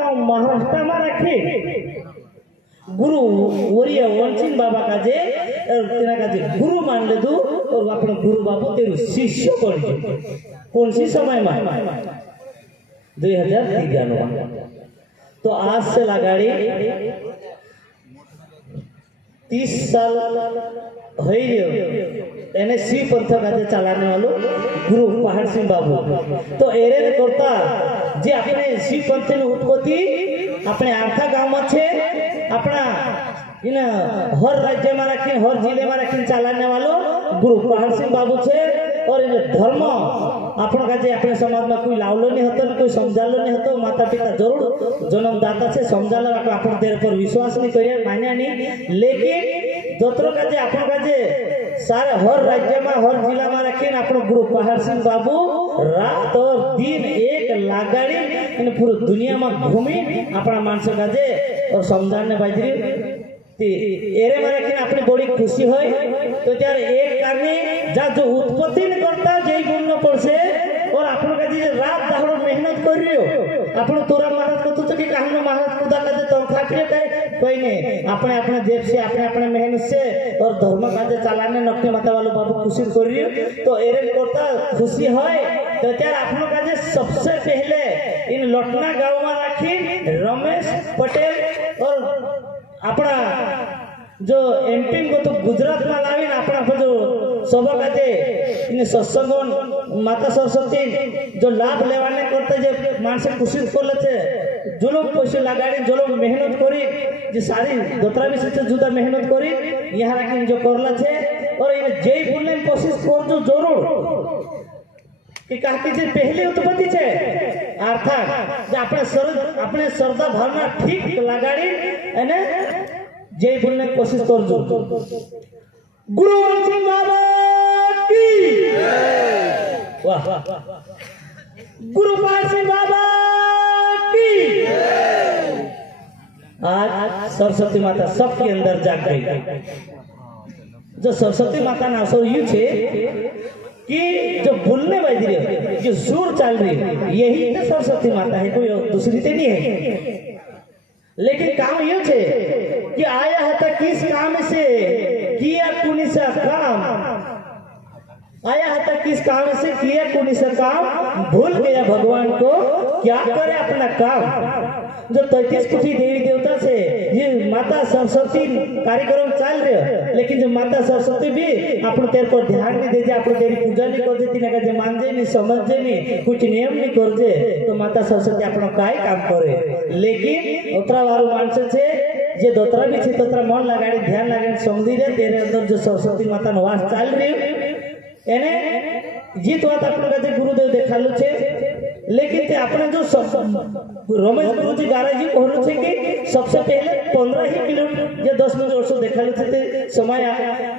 गांव महाराष्ट्र में रखे गुरु वरिया वंचिन बाबा का जे तेरा का जे गुरु मान ले दो और अपने गुरु बाबू तेरे शिष्य पढ़ कौन सी समय में 2093 तो आज से लगाड़ी 30 साल हो एने शिव पंथ का चलाने वालों गुरु पहाड़ सिंह बाबू तो एरे करता जे अपने शिव पंथ में उत्पत्ति अपने आर्था गांव में छे अपना इन हर राज्य में रखी हर जिले में रखी चलाने वालों गुरु पहाड़ सिंह बाबू छे और इन धर्म अपन का जे अपने समाज में कोई लावलो नहीं होता कोई समझालो नहीं होता माता पिता जरूर जन्मदाता से समझालो अपन देर पर विश्वास नहीं करिए मान्या नहीं लेकिन दोतरों का जे अपन का जे सारे हर राज्य में हर जिला में रखे अपन गुरु पहाड़ सिंह बाबू रात और दिन एक लागाड़ी इन पूरी दुनिया में घूमी अपना मानसों का जे और समझाने बाजरी एरे में रखी अपनी बड़ी खुशी हो तो त्यार एक कारणे जा जो उत्पत्ति नहीं करता जय बोलना पड़से और अपन का जी रात दाहड़ मेहनत कर रही हो अपन तोरा महाराज को तो कि कहां महाराज खुदा का जे तनखा के कोई नहीं अपने अपने जेब से अपने अपने मेहनत से और धर्म का जे चलाने नक्की माता वालों बाबू खुशी कर रही हो तो एरे करता खुशी है तो त्यार अपन का जे सबसे पहले इन लटना गांव में रखी रमेश पटेल और अपना जो एमपी को तो गुजरात में लावी अपना जो सभा का इन सत्संग माता सरस्वती जो लाभ लेवाने करते जो मानस खुशी कर लेते जो लोग पैसे लगाड़ी जो लोग मेहनत करी जो सारी दोतरा भी से जुदा मेहनत करी यहाँ रखी जो करला छे और इन जय बोलने की कोशिश कर जो जरूर कि कहती जे पहले उत्पत्ति छे अर्थात जो अपने श्रद्धा भावना ठीक लगाड़ी एने जय बोलने की कोशिश कर जो गुरु सिंह बाबा की वाह गुरु पहाड़ सिंह बाबा की आज सरस्वती माता सबके अंदर जाग गई जो सरस्वती माता ना सो यू छे कि जो बोलने वाली रही जो सुर चल रही है यही तो सरस्वती माता है कोई दूसरी तो नहीं है लेकिन काम ये थे कि आया है तो किस काम से किया कुनी सा काम आया है तो किस काम से किया कुनी सा काम भूल गया भगवान को क्या करे अपना काम जो 33 कोटि देवी देवता से ये माता सरस्वती कार्यक्रम चल रहे लेकिन जो माता सरस्वती भी अपन तेरे को ध्यान नहीं देते अपन तेरी पूजा नहीं कर देती ना जे मान जे नहीं समझ जे नहीं कुछ नियम नहीं कर जे तो माता सरस्वती अपना काय काम करे लेकिन उतरा वारू मानस छे जे दोतरा भी छे तोतरा मन लगाड़ी ध्यान लगाड़ी समझी रे तेरे अंदर जो सरस्वती माता नो वास चल रही एने जीत बात अपन का गुरुदेव देखालू छे लेकिन ते अपने जो रमेश गुरु जी गारा जी कहलू छे कि सबसे पहले 15 ही किलोमीटर या 10 मिनट वर्षो देखालू छे समय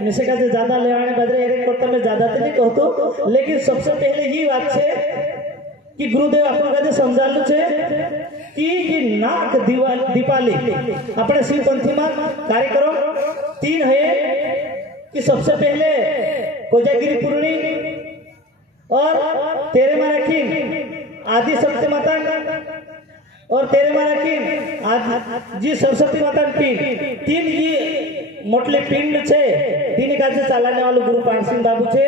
निसे का ज्यादा लेवाने बदले एरे करता में ज्यादा ते नहीं कहतो लेकिन सबसे पहले ये बात छे कि गुरुदेव अपन का समझालू छे कि नाक दीपाली अपने शिव पंथी में कार्यक्रम 3 है कि सबसे पहले कोजागिरी पूर्णी और तेरे में रखी आदि शक्ति माता और तेरे में रखी जी सरस्वती माता पिंड 3 ये मोटले पिंड छे 3 का चलाने वाले गुरु पहाड़ सिंह बाबू छे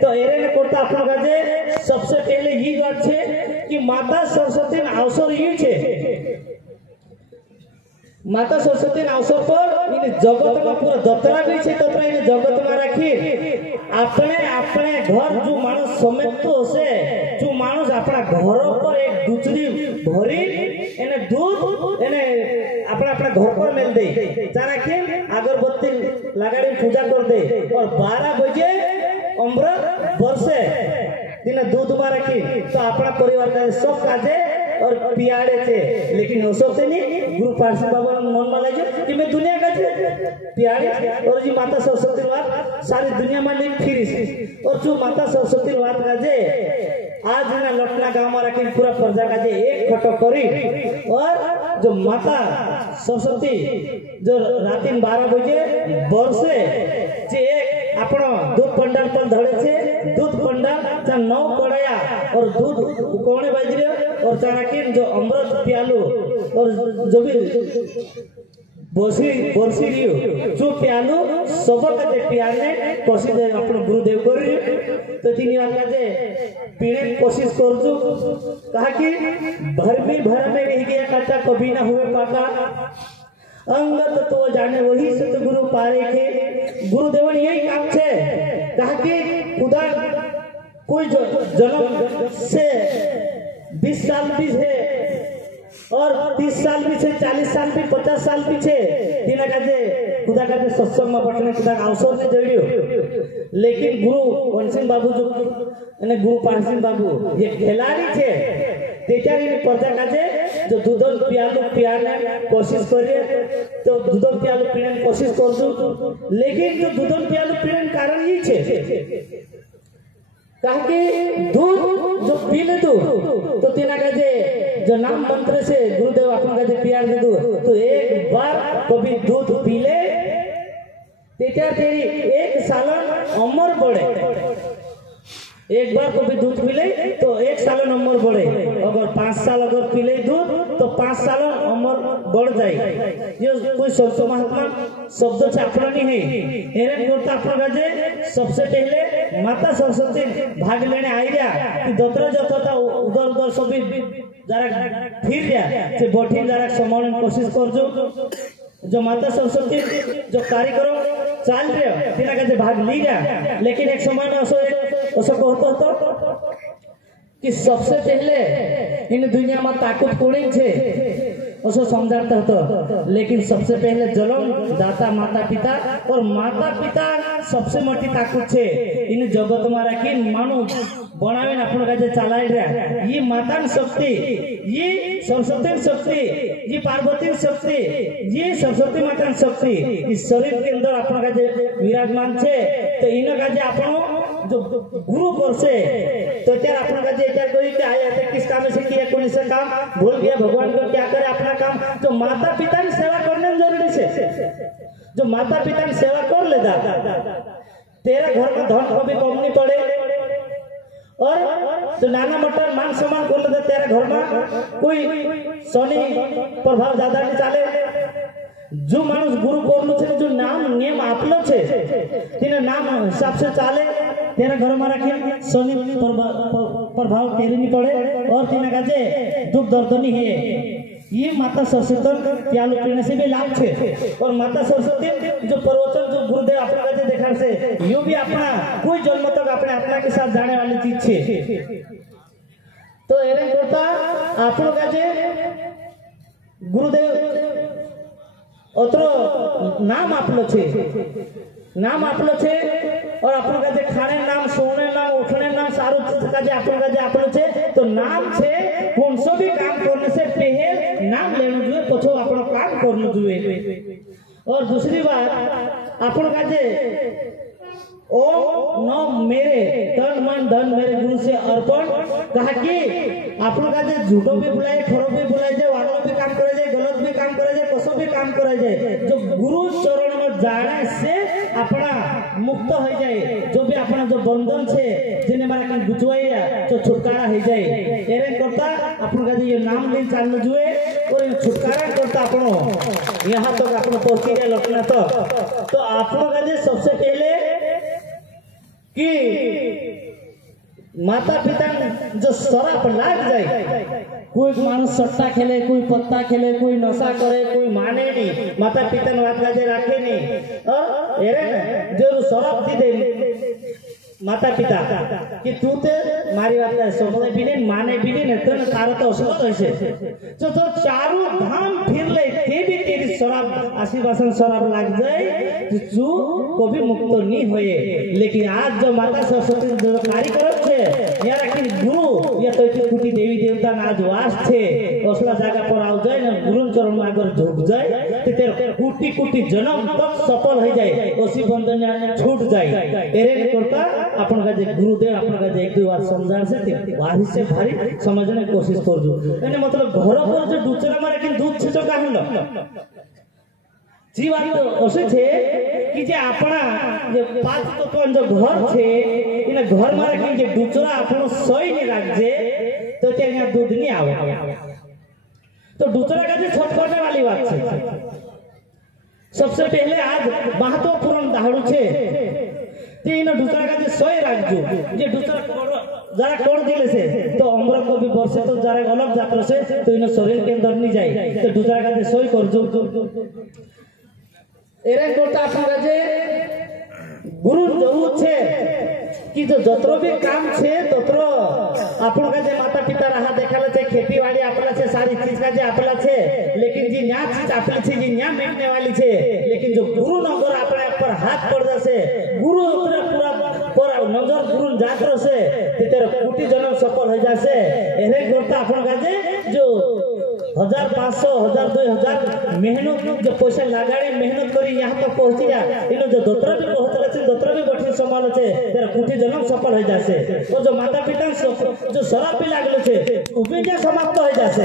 तो एरे ने कोटा अपन का सबसे पहले ये बात छे कि माता सरस्वती अवसर ये छे माता सरस्वती अवसर पर इन जगत में पूरा दतरा भी छे ततरा इन जगत में रखी अपने अपने घर जो मानुष समेत तो से जो मानुष अपना घर पर एक दूसरी भरी एने दूध एने अपना अपना घर पर मिल दे तारा के अगरबत्ती लगाड़ी पूजा कर दे और 12 बजे अमृत बरसे दिन दूध में रखी तो अपना परिवार का सब काजे और पियाड़े थे लेकिन हो सकते नहीं गुरु पहाड़ सिंह बाबा मन में लगे कि मैं दुनिया का पियाड़े और जी माता सरस्वती बात सारी दुनिया में नहीं फिरी और जो माता सरस्वती बात का जे आज ना लटना गांव में रखी पूरा प्रजा का जे एक खटो करी और जो माता सरस्वती जो रात 12 बजे बरसे जे एक आपण दूध पंडाल पर धड़े छे दूध पंडाल चा 9 कड़ाया और दूध कोने बाजरे और चाराकिन जो अमृत प्यालो और जो भी बोरसी रियो जो प्यालो सब का पियाने कोशिश अपन गुरुदेव करी तो तीन बार का पीने कोशिश करजु कहा कि भर में रह गया काटा कभी ना हुए पाका अंगत तो जाने वही सतगुरु पारे के गुरुदेव यही काम छे कहा कि खुदा कोई जन्म से 20 साल भी है और 30 साल भी छे 40 साल भी 50 साल भी छे तीना का खुदा का सत्संग में बैठने खुदा अवसर ने जोड़ियो लेकिन गुरु वंशिंग बाबू जो गुरु पारसिंह बाबू ये खिलाड़ी थे तेचारी पर्दा का जो दूध पियाने कोशिश करिए तो दूध पियालू पीने कोशिश कर लेकिन जो दूध पियालू पीने कारण ही छे कहा कि दूध जो पी ले दू तो तीना का जो नाम मंत्र से गुरुदेव अपन का पियार दे दू तो एक बार कभी दूध पी ले तेजा तेरी 1 साल अमर बढ़े एक बार कभी दूध पी ले तो 1 साल अमर बढ़े अगर 5 साल अगर पी ले दूध तो 5 साल अमर बढ़ जाए ये कोई संत महात्मा शब्द से अपना नहीं है एरन करता अपना जे सबसे पहले माता सरस्वती भाग लेने आई गया कि दोतरा जतो था उधर उधर सभी जरा फिर गया से बैठी जरा संभालने कोशिश कर जो माता सरस्वती जो कार्यक्रम चल रहे तेरा का भाग ली गया लेकिन एक समय में उसको कहता कि सबसे पहले इन दुनिया में ताकत कोनी छे उसको समझाता था लेकिन सबसे पहले जन्म दाता माता पिता और माता पिता सबसे मोटी ताकत छे इन जगत में रखी मानो बनावे अपन का चलाई रहा ये माता शक्ति ये सरस्वती शक्ति ये पार्वती शक्ति ये सरस्वती माता शक्ति इस शरीर के अंदर अपन का विराजमान छे तो इन का अपन जो गुरु कर से तो त्यार अपन का कोई आया थे किस काम से किया कौन से काम भूल गया भगवान को क्या करे अपना काम तो माता पिता की सेवा करने में जरूरी से जो माता पिता की सेवा कर लेता तेरा घर में धन कभी कम नहीं पड़े और तो नाना मोटा मान सम्मान कर लेते तेरा घर में कोई शनि प्रभाव ज्यादा नहीं चले जो मानुष गुरु करलू छे जो नाम नियम आपलो छे तेना नाम हिसाब से चाले तेरा घर में रखे शनि प्रभाव तेरी नहीं पड़े और तेना का दुख दर्द नहीं है ये माता सरस्वती प्यालो पीने से भी लाभ छे और माता सरस्वती जो प्रवचन जो गुरुदेव अपना का देखा से यो भी अपना कोई जन्म तक अपने अपना के साथ जाने वाली चीज छे तो एरन करता आपन का गुरुदेव अत्रो नाम आपलो छे और अपन का खाने नाम सोने नाम उठने नाम सारू का अपन का आपलो छे तो नाम छे कौन सो भी काम करने से पहले नाम लेनो जुए पछो अपन काम करनो जुए और दूसरी बात अपन का ओम नम मेरे तन मन धन मेरे गुरु से अर्पण कहा कि अपन का झूठो भी बुलाए खरो भी बुलाए जाए वालो भी काम करे जाए गलत भी काम करे जाए कसो भी काम करे जाए जो गुरु चरण में जाने से अपना मुक्त हो जाए जो भी अपना जो बंधन छे जिन्हें मारा कन गुचवाइया जो छुटकारा हो जाए एरन करता अपन का ये नाम ले चालू जुए और ये छुटकारा करता अपनो यहां तक अपनो पहुंची गए लखना तो अपन का सबसे पहले कि माता पिता जो शराब लाग जाए कोई मानुष सट्टा खेले कोई पत्ता खेले कोई नशा करे कोई माने नहीं माता पिता ने बात गाजे रखे नहीं और जो शराब दी दे माता पिता कि तू ते मारी बात समझे भी नहीं माने भी नहीं तो तारो तो असमत होइसे तो चारों धाम फिर ले ते भी तेरी शराब आशीर्वासन शराब लाग जाए तू कभी मुक्त नहीं होए लेकिन आज जो माता सरस्वती जो कार्यक्रम छे यार कि गुरु या तो कोटि देवी देवता ना आज वास छे असला जगह पर आउ जाए ना गुरु चरण में अगर झुक जाए तो तेरे कोटि कोटि जन्म तक सफल हो जाए उसी बंधन छूट जाए तेरे करता अपन का गुरुदेव अपन का एक दो बार समझा से भारी से भारी समझने की कोशिश कर जो यानी मतलब घर पर जो दूसरा मारे कि दूध छिटो का हम जी बात तो ऐसे छे कि जे अपना जे पांच तत्वन जो घर छे इन घर में रखी जे दूसरा अपनो सोई नहीं रखजे तो त्या यहाँ दूध नहीं आवे तो दूसरा का जे छटपटे वाली बात छे। सबसे पहले आज महत्वपूर्ण दाहड़ू छे तीन दूसरा का जे सोई रखजो जे दूसरा जरा कोड़ दिले से तो अमर को भी वर्षे तो जरा अलग जाकर से तो इन शरीर के अंदर नहीं जाए तो दूसरा का जे सोई करजो एरे कोटा आपन जे गुरु जरूर छे कि जो जतरो भी काम छे ततरो आपन का जे माता पिता रहा देखाले छे खेती बाड़ी आपला छे सारी चीज का जे आपला छे लेकिन जी न्या चीज आपली छे जी न्या मिटने वाली छे लेकिन जो गुरु नगर अपने ऊपर हाथ पड़ जासे गुरु अपने पूरा पर नजर गुरु जाकर से तेरे कोटि जन्म सफल हो जासे एरे कोटा आपन का जे जो 1500 1000 2000 मेहनत जो पैसा लगाड़ी मेहनत करी यहाँ तक पहुंची जा इनो जो दोतरा भी पहुंचले छे दोतरा भी बठी संभाल छे तेरा कोटि जन्म सफल हो जासे और जो माता पिता जो शराब भी लागलो छे उबे जे समाप्त हो जासे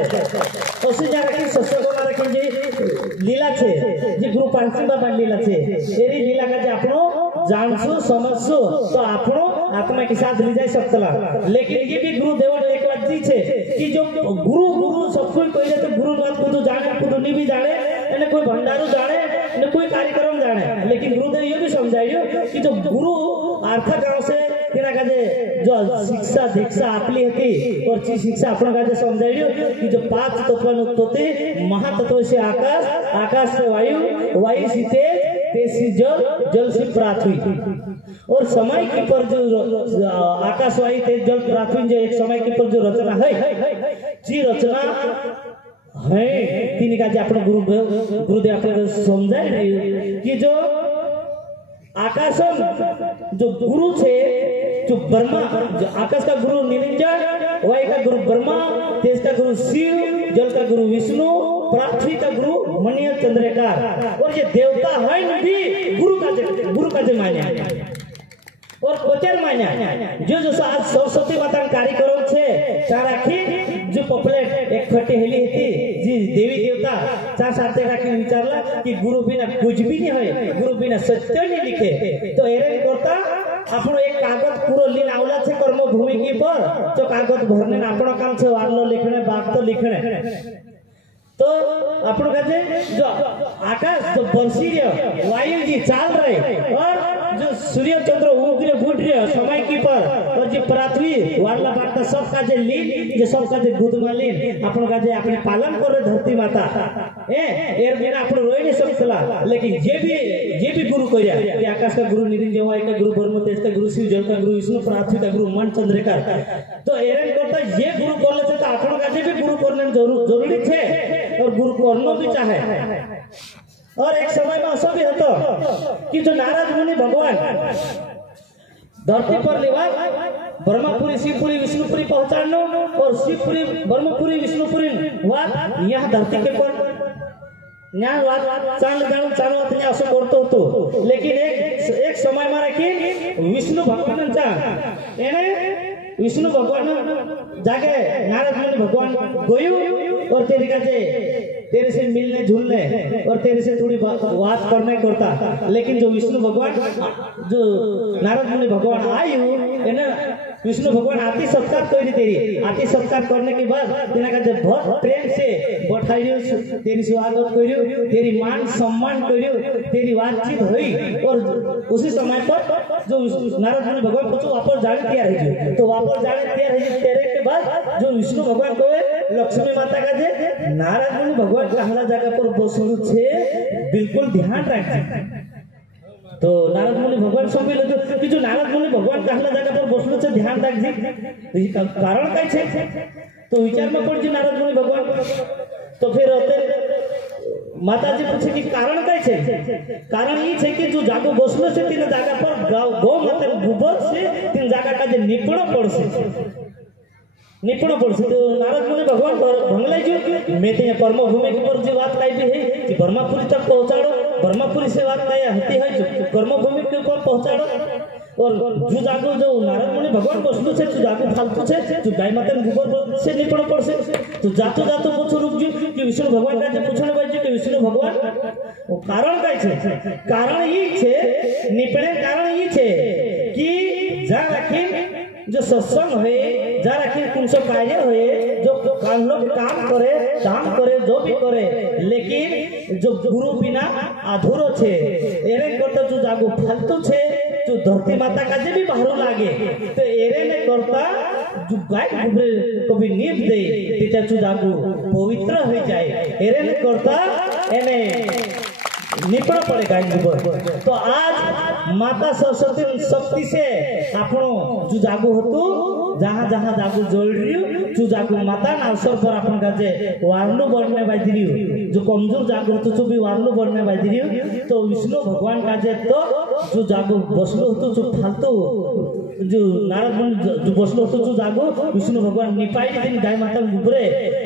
ओसी जगह की सत्संग में रखी जी लीला छे जी गुरु पांचसी बाबा लीला छे एरी लीला का जे आपनो जानसु समझसु तो आपनो आत्मा के साथ ले जाई सकतला लेकिन ये भी गुरु देवर एक बात जी छे कि जो गुरु गुरु सब कोई कहे तो गुरु बात को तो जाने को तो नहीं भी जाने ने कोई भंडारू जाने ने कोई कार्यक्रम जाने लेकिन गुरुदेव ये भी समझाइयो कि जो गुरु अर्थ गांव से तेरा का जो शिक्षा दीक्षा आपली थी और ची शिक्षा अपन का समझाइयो कि जो पांच तत्व उत्पत्ति महातत्व से आकाश आकाश से वायु वायु से तेज से जल जल से पृथ्वी और समय की पर जो आकाश वायु तेज जल पृथ्वी जो एक समय की पर जो रचना है जी रचना है तीन का अपने गुरुदेव अपने समझाए कि जो आकाश जो गुरु छे जो ब्रह्मा जो आकाश का गुरु निरंजन वायु का गुरु ब्रह्मा तेज का गुरु शिव जल का गुरु विष्णु पृथ्वी का गुरु मनीय चंद्रकार और ये देवता है भी गुरु का जो मान्या और कोचर मान्या जो आज सरस्वती माता कार्यक्रम छे चार राखी जो पॉपुलेट एक फटे हेली थी जी देवी देवता चार साथे राखी विचारला कि गुरु बिना कुछ भी नहीं है गुरु बिना सत्य नहीं लिखे तो एरे करता आपण एक कागज पूरा लीन आवला छे कर्म भूमि के पर जो कागज भरने आपण काम छे वारलो लिखने बात तो लिखने तो आपण कहते जो आकाश जो बंशीय वायु जी चाल रहे और जो सूर्य चंद्र उग्र फूट रहे समय की पर और जो पृथ्वी वारला बात सब का जे लीन जो सब का जे दूध में लीन आपण का जे अपने पालन कर रहे धरती माता एर बिना आपण रोई नहीं सकला लेकिन जे भी गुरु करिया ये आकाश का गुरु निरंजन वायु का गुरु ब्रह्म तेज का गुरु शिव जल का गुरु विष्णु पृथ्वी का गुरु मन चंद्रकार तो एरन करता ये गुरु करले से तो आपण का जे भी गुरु करने जरूरी छे और गुरु को अन्न भी चाहे और एक समय में ऐसा भी होता कि जो नारद मुनि भगवान धरती पर लेवा ब्रह्मपुरी शिवपुरी विष्णुपुरी पहुंचानो और शिवपुरी ब्रह्मपुरी विष्णुपुरी हुआ यहाँ धरती के पर न्याय चांद असं करतो होतो लेकिन एक समय में रखी विष्णु भगवान विष्णु भगवान जाके नारद मुनि भगवान गयो और तेरे से मिलने झूलने और तेरे से थोड़ी बात करने करता लेकिन जो विष्णु भगवान जो नारद मुनि भगवान आयु विष्णु भगवान आती सत्कार करी तेरी आती सत्कार करने के बाद तेना का जब बहुत प्रेम से बैठाइयो तेरी स्वागत करियो तेरी मान सम्मान करियो तेरी बातचीत हुई और उसी समय पर जो नारद मुनि भगवान को वापस जाने तैयार है तो वापस जाने तैयार है तेरे के बाद जो विष्णु भगवान को लक्ष्मी माता का जे नारद मुनि भगवान कहला जगह पर बसलु छे बिल्कुल ध्यान रख तो नारद मुनि भगवान सब लगे कि जो नारद मुनि भगवान कहला जगह पर बसलु छे ध्यान रख जी कारण काय छे तो विचार में पड़ जी नारद मुनि भगवान तो फिर माता जी पूछे कि कारण काय छे कारण ये छे कि जो जागो बसलो छे तीन जगह पर गौ माता गोबर से तीन जगह का जे निपण पड़से निपुण पड़से तो नारद मुनि भगवान भंगलाई जो मैं तो कर्म भूमि के ऊपर जो बात कही भी है कि ब्रह्मपुरी तक पहुंचाड़ो ब्रह्मपुरी से बात कही होती है जो कर्म भूमि के ऊपर पहुंचाड़ो और जो जागो जो नारद मुनि भगवान बसलू से जो जागो फालतू से जो गाय माता गोबर से निपुण पड़से तो जातो जातो पूछो रुक जो कि विष्णु भगवान का जे पूछने बाजे कि विष्णु भगवान वो कारण काय छे कारण ई छे निपणे कारण ई छे कि जा राखी जो सत्संग होए जा राखी कुछ कार्य होए जो काम लोग काम करे दान करे जो भी करे लेकिन जो गुरु बिना अधूरो छे एरे करता जो जागो फालतू छे जो धरती माता का जे भी बाहर लागे तो एरे ने करता जो गाय गुबरे कभी नीप दे तेता जो जागो पवित्र हो जाए एरे ने करता एने निपड़ पड़े गाय गुबर तो आज माता सरस्वती शक्ति से आपनो जो जागो होतो जहाँ जहाँ जागो जोड़ रही जो जागो माता ना अवसर पर अपन का जे वारनु बढ़ने बाजी रही जो कमजोर जागो होतो जो भी वारनु बढ़ने बाजी रही तो विष्णु भगवान का जे तो जो जागो बसलो होतो जो फालतू जो नारद मुनि जो बसलो होतो जो जागो विष्णु भगवान निपाई दिन गाय माता गुबरे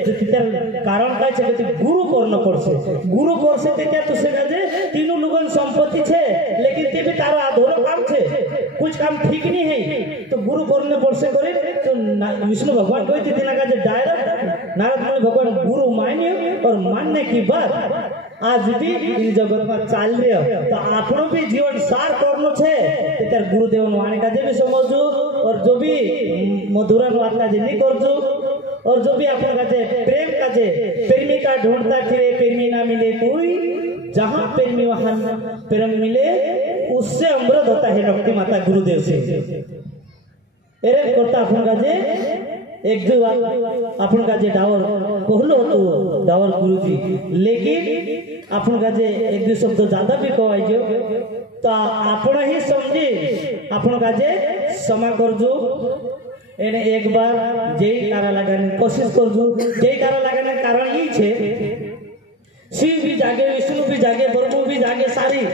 जो तितर कारण काय छे कि गुरु करना पड़से गुरु करसे ते क्या तो से जे तीनों लोगन संपत्ति छे लेकिन ते भी तारा अधूरा काम छे कुछ काम ठीक नहीं है तो गुरु करने पड़से करे तो विष्णु भगवान कहते दिन का जे डायरेक्ट नारद मुनि भगवान गुरु मानिए और मानने की बात आज भी इस जगत में चाल रही है तो आपनो भी जीवन सार करनो छे तेर गुरुदेव वाणी का जे भी समझो और जो भी मधुरन बात का जे नहीं करजो और जो भी अपन का जे प्रेम का जे प्रेमी का ढूंढता फिरे प्रेमी ना मिले कोई जहाँ प्रेमी वहां प्रेम मिले उससे अमृत होता है रक्ति माता गुरुदेव से एरे करता अपन का जे एक दो बार अपन का जे डावर कहलो तो डावर गुरुजी लेकिन अपन का जे एक दो शब्द ज्यादा भी कहवाइजो तो आपण ही समझी अपन का जे क्षमा करजो एने एक बार जेई कारा लगाने कोशिश करजो जेई कारा लगाने कारण ई छे शिव भी जागे विष्णु भी जागे ब्रह्म भी जागे सारी